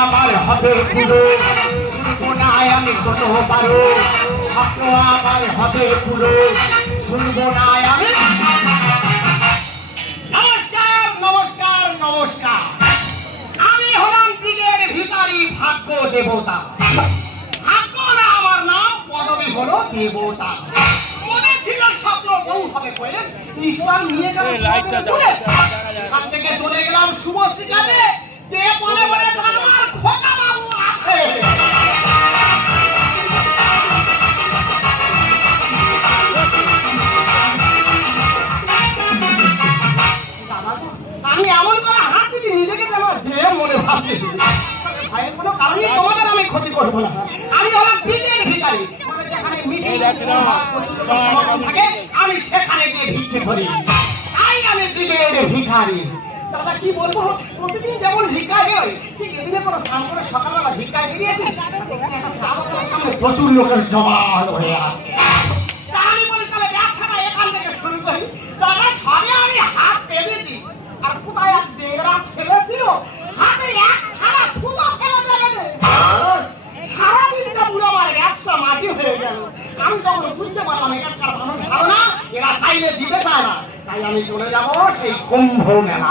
আমার হবে পুরো সর্বনায় আমি কোনো পারো আমার হবে পুরো সর্বনায় আমি দেবতা। ভাগ্য না আমার নাম পদবী হলো দেবতা। মনে ছিল স্বপ্ন বউ হবে কয়ে ঈশ্বর নিয়ে গেল লাইটটা জ্বালা, স্বপ্ন জ্বালা, জ্বালা, জ্বালা। ওখান থেকে চলে গেলাম শুভশ্রী কাজে কে বলে বলে আমার খোকা বাবু আছে? আমি এমন করে হাত নিজেকে যেন মনে ভাবছি। ভাইয়ের কোনো আমি ক্ষতি করব না। আমি হলাম ভিকারি মানে আমি সেখানে গিয়ে ভিক্ষে করি। তাই আমি বিজয়ের ভিখারি। দাদা কি বলব? প্রতিদিন যেমন ভিক্ষারি হয় ঠিক এদিনে কোনো স্নান করে সকালবেলা ভিক্ষায় বেরিয়েছি সামনে প্রচুর লোকের জমাল হয়ে আছে। আমি বলি তাহলে ব্যবসাটা এখান থেকে শুরু করি। দাদা সবে আমি হাত পেলে দিই আর কোথায় এক ছেলে ছিল হাতে এক খানা ফুলো ফেলে দেবে সারাদিনটা পুরো আমার মাটি হয়ে গেল। আমি তখন বুঝতে পারলাম এখানকার মানুষ ধারণা এরা চাইলে দিতে চায় না। তাই আমি চলে যাব সেই কুম্ভ মেলা।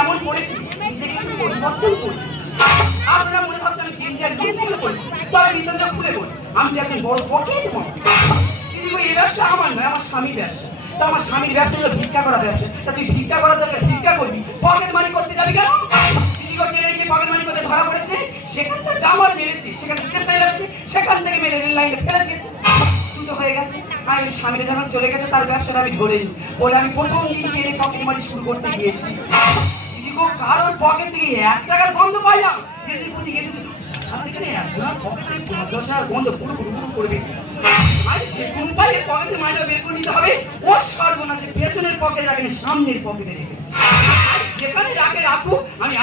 এমন পরিস্থিতি নিজেকে একটু পরিবর্তন করি আপনারা মনে ভাবছেন আমি তিনটার দিন খুলে পড়ি তবে বিসর্জন খুলে পড়ি। আমি একজন বড় পকেট কিন্তু এই ব্যবসা আমার নয়, আমার স্বামীর ব্যবসা। তা আমার স্বামীর ব্যবসা ভিক্ষা করা ব্যবসা। তা তুই ভিক্ষা করার জন্য ভিক্ষা করবি পকেট মানি করতে যাবি কেন? পকেট মানি করতে ধরা পড়েছে, সেখান থেকে জামার মেরেছি সেখান থেকে সেখান থেকে মেরে রেল লাইনে ফেলে দিয়েছে হয়ে গেছে। আমি স্বামীরা যখন চলে গেছে, তার ব্যবসাটা আমি ধরে বলে আমি প্রথম দিন পকেট মানি শুরু করতে গিয়েছি। কারোর পকেট এক গন্ধ পকেটে গন্ধ পকেটে ও পেছনের পকেটে সামনের পকেটে রেখেছি যেখানে রাখে রাখুক আমি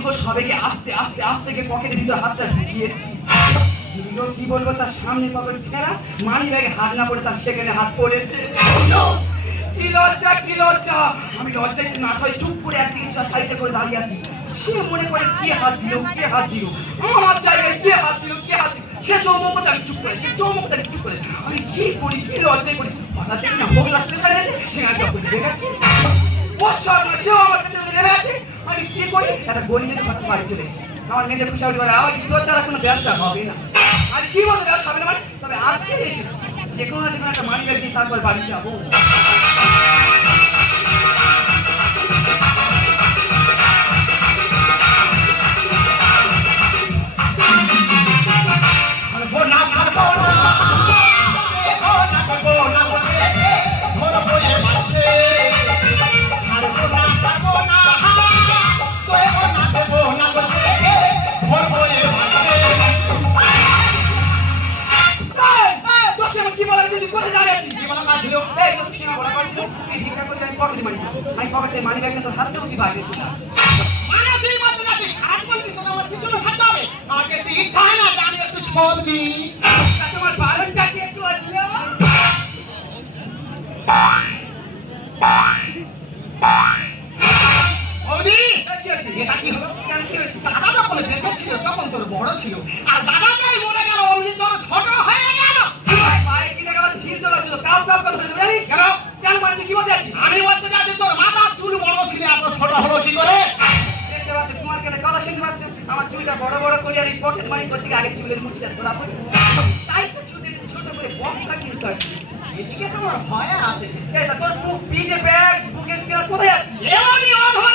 করে সবাইকে আস্তে আস্তে আস্তে গিয়ে ভিতরে হাতটা গো, কি বলব তার সামনে পকেট ছেড়া মানি ব্যাগে হাত না পড়ে তার সেখানে হাত পড়েছে কি লজ্জা কি লজ্জা? আমি লজ্জায় না খাই চুপ করে একদিকে সাইডে করে দাঁড়িয়ে আছি। সে মনে করে কে হাত দিল কে হাত দিল? আমার জায়গায় কে হাত দিল কে হাত দিল? সে চৌমুখতে আমি চুপ করে সে চৌমুখতে আমি চুপ করে আমি কি করি কি লজ্জায় করি? হঠাৎ দেখি না হোক ছেড়ে গেছে সে একটা করে লেগে গেছে ও সর্বনাশ, সেও আমার পেছনে লেগে আছে আমি কি করি? একটা গরিবের কথা বাড়ি চলে আমার মেয়েদের খুশাল করে আমার কি না। মানে? তারপর বাড়ি যাব। Bye. তোমার বারণটা একটু আসলো বড় ছিল। আর দাদা যাই মরে গেল অমনি তোর ছোট আমার এই পকেট করে বক ভয় আছে ব্যাগ, কোথায়? এমনই অধম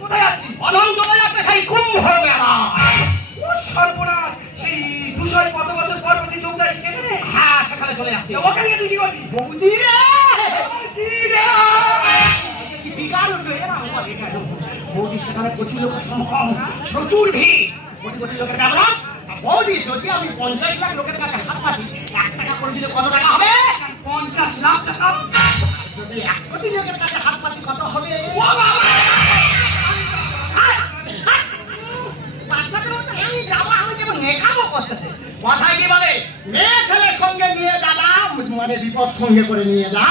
কোথায় যাচ্ছে সেই কুম্ভ মেলা সর্বনাশ, কত বছর পর প্রতি যোগ সেখানে? সেখানে চলে যাচ্ছে। ওখানে তুই কি করবি? বৌদি বৌদি বিকাল উঠবে এরা আমার এটা দেখো। বৌদি সেখানে প্রচুর সমাগম প্রচুর ভিড়। কোটি কোটি লোকের ব্যবহার বৌদি যদি আমি পঞ্চাশ লাখ লোকের কাছে হাত পাতি এক টাকা করে দিলে কত টাকা হবে? পঞ্চাশ লাখ টাকা। যদি এক কোটি লোকের কাছে হাত পাতি কত হবে? ও বাবা! আমি যাব আমি যেমন নেখাবো কষ্টে কথায় কি বলে? মেয়ে ছেলের সঙ্গে নিয়ে যাবা মানে বিপদ সঙ্গে করে নিয়ে যা।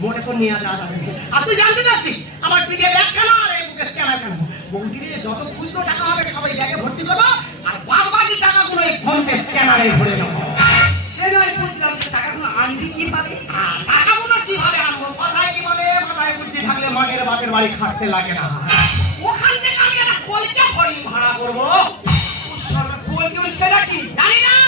মোটে তো নিয়ে যাওয়া যাবে আর তুই জানতে চাচ্ছিস আমার পিঠে ব্যাগ কেন আর এই বুকে স্ক্যানার কেন? বৌদিরে যত খুচরো টাকা হবে সবাই ব্যাগে ভর্তি করব আর বাদ বাকি টাকাগুলো এই ফোন পে স্ক্যানারে ভরে নেব টাকাগুলো? কীভাবে? আনব? কথায় কি বলে? মাথায় বুদ্ধি থাকলে মাগের বাপের বাড়ি খাটতে লাগে না। ওখান থেকে আমি একটা কলকা ভাড়া করব। বলতে সেটা কি? জানি না।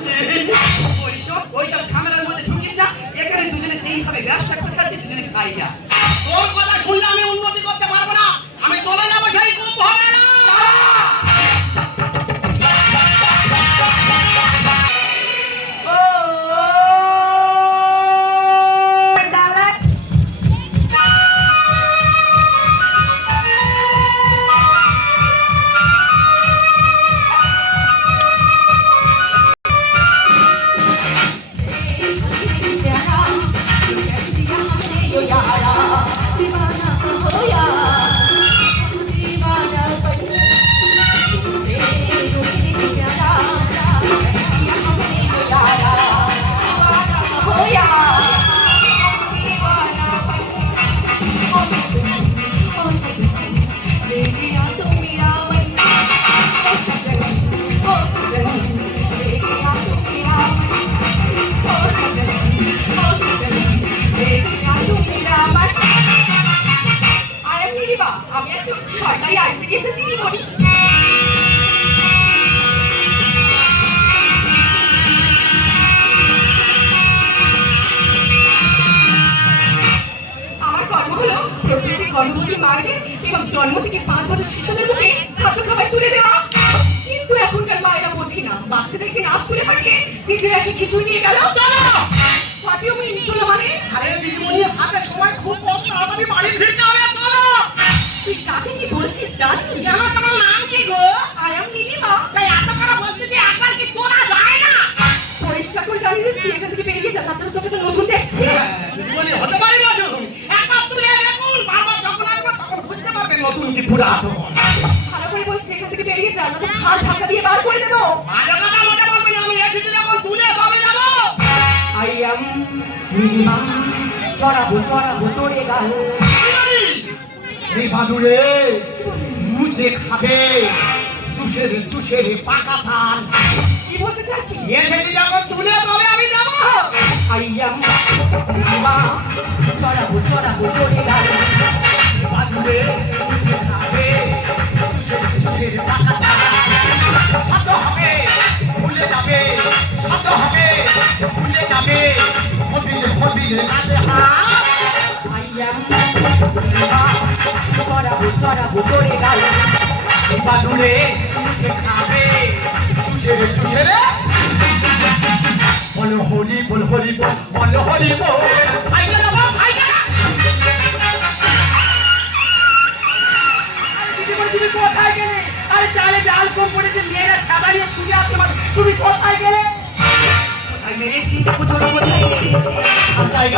আছে, কি বলছিস জানি তোমার নাম কি গো আই এম নীলিমা তাই এত করে বলতে যে একবার কি তোলা যায় না পরিষ্কার করে জানিয়ে দিচ্ছি এখান থেকে বেরিয়ে যা তারপরে তোকে তো নতুন দেখছি হতে পারে না তো একবার তুলে দেখুন বারবার যখন আসবে তখন বুঝতে পারবে নতুন কি পুরাতন ভালো করে বলছি এখান থেকে বেরিয়ে যা নতুন হাত ধাক্কা দিয়ে বার করে দেবো মাঝে কথা মনে বলবেন আমি এসেছি যখন তুলে তবে যাব I am নীলিমা, চড়াবো চড়াবো তোরে গাল। রে মুছে খাবে। চুষে রে চুষে রে পাকা ধান। কি বলতে চাচ্ছিস এসেছি যখন তুলে তবে আমি যাব। am নীলিমা, চড়াবো চড়াবো তোরে গাল বাদুরে মুছে খাবে। চুষে রে চুষে রে পাকা ধান। শব্দ হবে ভুলে যাবে। শব্দ হবে ভুলে যাবে। হবিলে হবিলে নাচে হাত। I am বাদুরে খাবে বলো হরি বল হরি বল বলো হরি বল তুমি কোথায় গেলে? আরে চালে ডাল কম পড়েছে, মেয়েরা সাদা নিয়ে শুয়ে আসতে পারে। তুমি কোথায় গেলে? কোথায়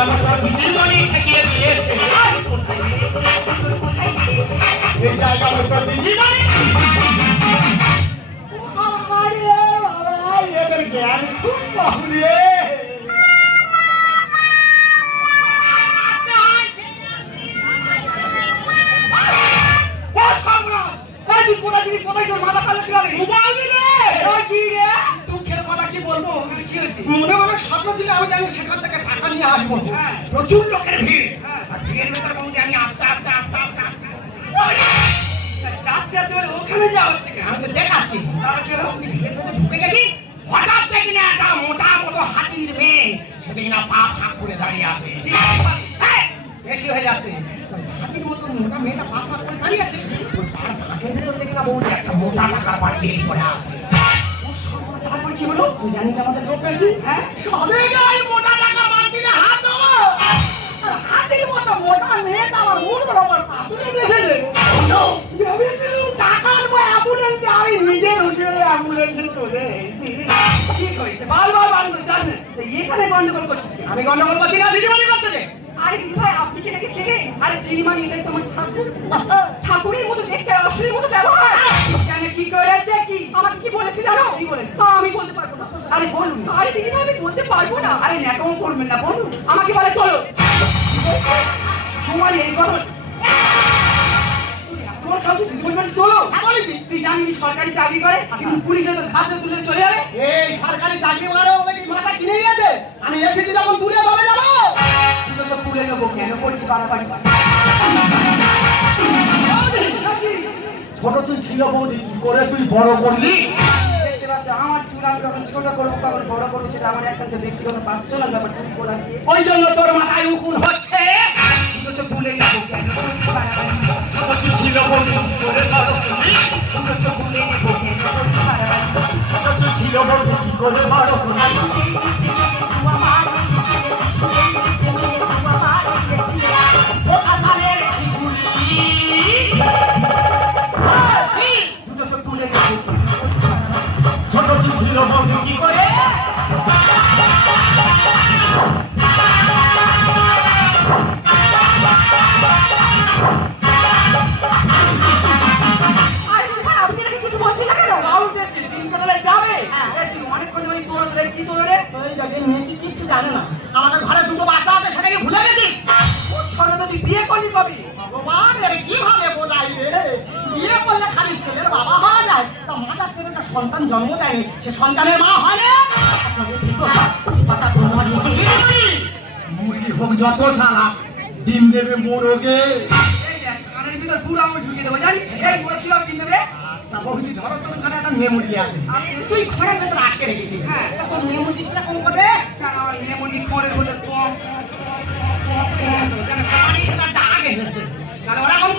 কোথায় তুই মাথা কালো কি রে দুঃখের কথা কি বলব? মনে মনে স্বপ্ন ছিল আমি জানি সেখান থেকে টাকা নিয়ে আসব। হ্যাঁ। প্রচুর লোকের ভিড়। হ্যাঁ। ভিড়ের ভেতরে বলছি আমি আস্তে আস্তে আস্তে আস্তে আস্তে। রাস্তা ধরে ওখানে যাওয়া আমি তো দেখাচ্ছি তারা কি হলো? ভিড়ের ভেতরে ঢুকে গেছি। হঠাৎ দেখি না একটা মোটা মতো হাতির মেয়ে। সেটা কিনা পা ফাঁক করে দাঁড়িয়ে আছে। বেশি হয়ে যাচ্ছে। হাতির মতো মোটা মেয়েটা পা ফাঁক করে দাঁড়িয়ে আছে। তার ফাঁকের ভেতর দেখি না বৌদি একটা মোটা টাকার বাড়ি করে আছে তারপর কি হলো তুই জানিস আমাদের লোক পেয়েছি হ্যাঁ? সবে ওই মোটা টাকা বাড়তিলে হাত দেবো। আর হাতির মতো মোটা মেয়েটা আমার মুখ বরাবর পা তুলে ভেবেছিলাম টাকা আনব অ্যাম্বুলেন্সে আমি নিজের উঠে অ্যাম্বুলেন্সে চলে এসেছি। ঠিক হয়েছে? বারবার বারবার জানেন? এখানে গন্ডগোল করছিস আমি গন্ডগোল করছি না দিদিমণি করতেছে আরে দিদি ভাই আপনি কি নাকি আরে সিনেমা নিলে তোমার ঠাকুর? ঠাকুরের মতো দেখতে অশ্লীল মতো ব্যবহার। কি করেছে কি? আমাকে কি বলেছে জানো? কি বলেছে? আমি বলতে পারব না। আরে বলুন। আরে দিদি আমি বলতে পারব না। আরে ন্যাকামো করবেন না বলুন। আমাকে বলে চলো। তোমার এই কথা সরকারি চাকরি করে কিন্তু পুলিশে তো ঘাসে তুলে চলে যাবে। এই সরকারি চাকরি কি মাথা কিনে নিয়েছে? আমি এসেছি যখন ভাবে যাব। তো সব তুলে নেব কেন? করিস বাড়াবাড়ি। ছোট তুই ছিল বৌদি করে তুই বড় করলি? আমার চুল যখন ছোট করব তখন বড় করব সেটা আমার একটা ব্যক্তিগত পার্সোনাল ব্যাপার ওই জন্য তোর মাথায় হচ্ছে। তো তুই ছিল বৌদি করে বড় করলি? জানে না আমাদের ঘরে দুটো বাচ্চা আছে সেটাকে ভুলে গেছি তো তুই বিয়ে করলি কবি ভগবান এর কীভাবে বোঝাই রে বিয়ে করলে খালি ছেলের বাবা হওয়া যায় সন্তান জন্ম দেয়নি। সে সন্তানের মা হয় না। মুরগি হোক যত সালা ডিম দেবে মোরগে। তুই ঘরের ভেতরে আটকে রেখেছিস হ্যাঁ। তখন কম করবে তাহলে ওরা কম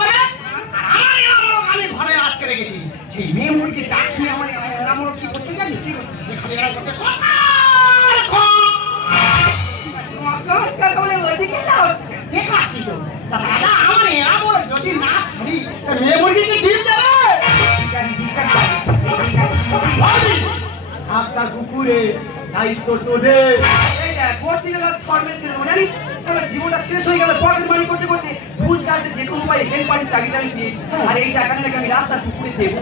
আর আমি ঘরে আটকে রেখেছি। সেই বলি, কুকুরে দায়িত্ব দেখ ভোট দিলে না ছিল জানিস জীবনটা শেষ হয়ে গেল পকেট মানি করতে করতে ভুল চার্জে যে কোনো উপায়ে হেল্প পানি চাকরিটা আমি পেয়েছি আর এই টাকা আমি রাস্তার কুকুরে দেবো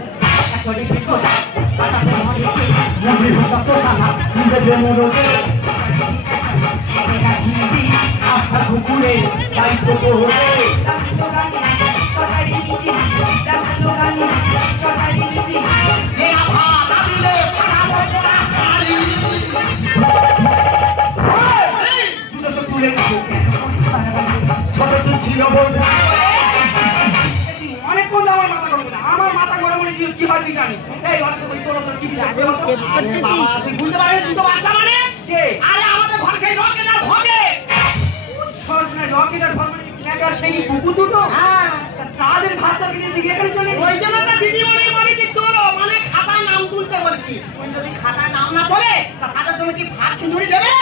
একটা ঠিক যত সালা, ডিম রাস্তার কুকুরে দায়িত্ব কেন ছোট ছিল বলতে কি হয় তুই জানিস এই অনেক বুঝতে পারিস? দুটো বাচ্চা মানে? আরে সেই ভোগে রকেটার দুটো? হ্যাঁ। তাদের ভাতটা কিনে এখানে চলে ওই জন্য তো দিদিমণি বলেছি তো মানে খাতায় নাম তুলতে বলছি। যদি খাতায় নাম না বলে তা তাদের জন্য কি ভাত খিচুড়ি দেবে?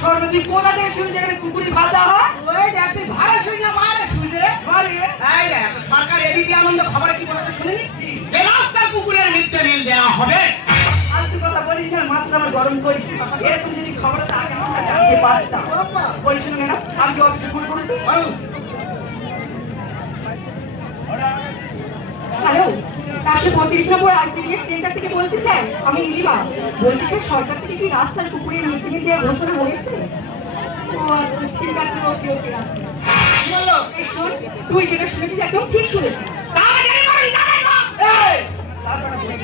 সর্বজি কোথা থেকে শুনে যেখানে কুকুরি ভাজা হয়? ওই দেখ তুই ঘরে শুই না বাইরে শুই রে? এই দেখ সরকার এবিপি আনন্দ খবরে কি বলেছে শুনিনি? যে রাস্তার মিল দেওয়া হবে। মাথা আমার গরম করিস। এরকম যদি পারতাম। বলিস না আমি কি হ্যালো একশো পঁয়ত্রিশ নম্বর আইসিডিএস সেন্টার থেকে বলছি, স্যার, আমি নীলিমা। বলছি, স্যার, সরকার থেকে কি রাস্তার কুকুরের মিটিংয়ে দেওয়া ঘোষণা হয়েছে? আচ্ছা ওকে ওকে তুই যেটা শুনেছিস, একদম ঠিক শুনেছিস তাড়াতাড়ি করি, তাড়াতাড়ি কর। এই! তারপরে বলি,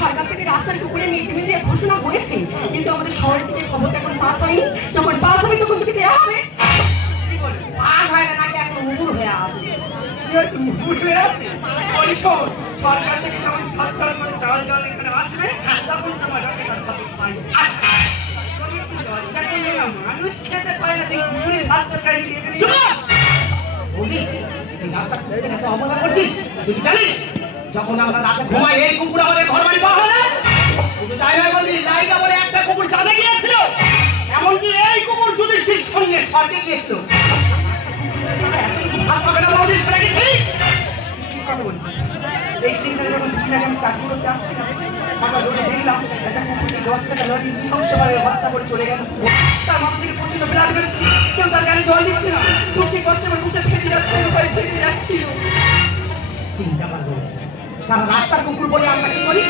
সরকার থেকে রাস্তার কুকুরের মিটিংয়ে দেওয়া ঘোষণা হয়েছে কিন্তু আমাদের শহর থেকে খবরটা এখন পাস হয়নি যখন পাস হবে তখন থেকে দেওয়া হবে কি না, নাকি এখন উবুর আছে। কি হয়েছে? মুখ ফুটে আছে? বলি শোন, সরকার থেকে যখন সচ্ছল করে চাল জল এখানে আসবে, তখন তোমার রকেট আর টপিক পাই। আচ্ছা। করছিস? যখন আমরা রাতে ঘুমাই এই কুকুর আমাদের ঘর বাড়ি পাওয়া না? শুধু তাই নয় বলছি, লাইকা বলে একটা কুকুর চাঁদে গিয়েছিল। এমনকি এই কুকুর যুধিষ্ঠির সঙ্গে স্বর্গে গিয়েছিল। এই চিন্তা যখন চাকরি করতে আসছি টাকা হত্যা করে চলে গেল। তার মাথা থেকে প্রচণ্ড ব্লাড। কেউ তার গায়ে জল দিচ্ছে না। দুঃখে কষ্টে আমার বুকটা ফেটে যাচ্ছে, ভয়ে ফেটে যাচ্ছিল। চিন্তা করব কারণ রাস্তার কুকুর বলে আমরা কি করি?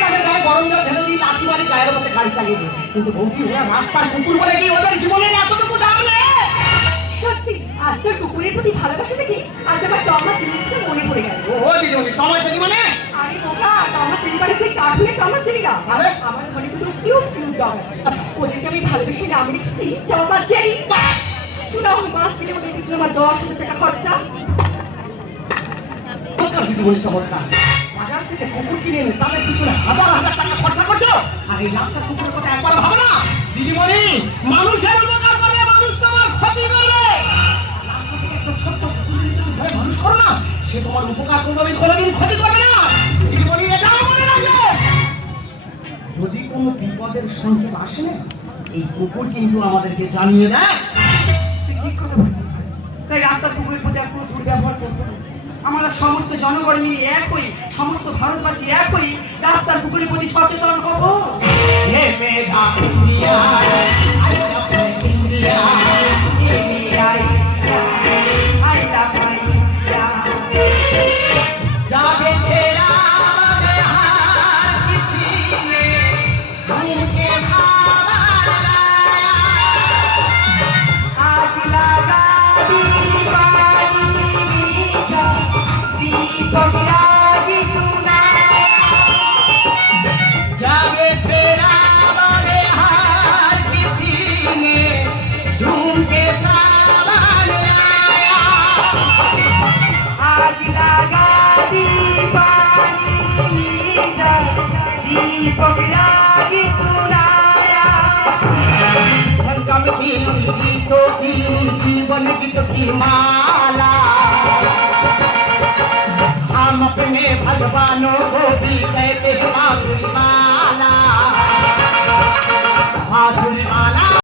তাদের গায়ে গরম জল ঢেলে দিই লাঠি মারি গায়ের মধ্যে গাড়ি চালিয়ে দিই। কিন্তু বৌদি ওরা রাস্তার কুকুর বলে কি ওদের জীবনের এতটুকু দাম নেই? সত্যি আজকের কুকুরের প্রতি ভালোবাসা দেখে আজ আমার টমা মনে পড়ে গেল। ও ও দিদি সময় সেটি মানে আরে বোকা টমা সিনেমারে সেই কার্টুনের টমা সিনেমা আরে? আমার ঘরে দুটো কিউট কিউট ডগ আছে ওদেরকে আমি ভালোবেসে নাম রেখেছি টমা জেরি শুনো মাস থেকে ওদের পিছনে আমার দশ হাজার টাকা খরচা। দিদি বলি চমৎকার বাজার থেকে কুকুর কিনে এনে তাদের পিছনে হাজার হাজার টাকা খরচা করছ? আর এই কুকুরের কথা একবার না। দিদিমণি, মানুষের উপকার মানুষ তোমার ক্ষতি করবে। যদি সে তোমার উপকার করবে আমি কোনোদিন ক্ষতি করবে না। দিদিমণি এটাও মনে রাখবে। যদি কোনো বিপদের সংকেত আসে, এই কুকুর কিন্তু আমাদেরকে জানিয়ে দেয়। তাই রাস্তার কুকুরের প্রতি কোনো দুর্ব্যবহার। আমরা সমস্ত জনগণ মিলে এক হই সমস্ত ভারতবাসী এক হই রাস্তার কুকুরের প্রতি সচেতন হব। तो जीवन की माला। हम अपने भगवानों को भी कहते माला। माला।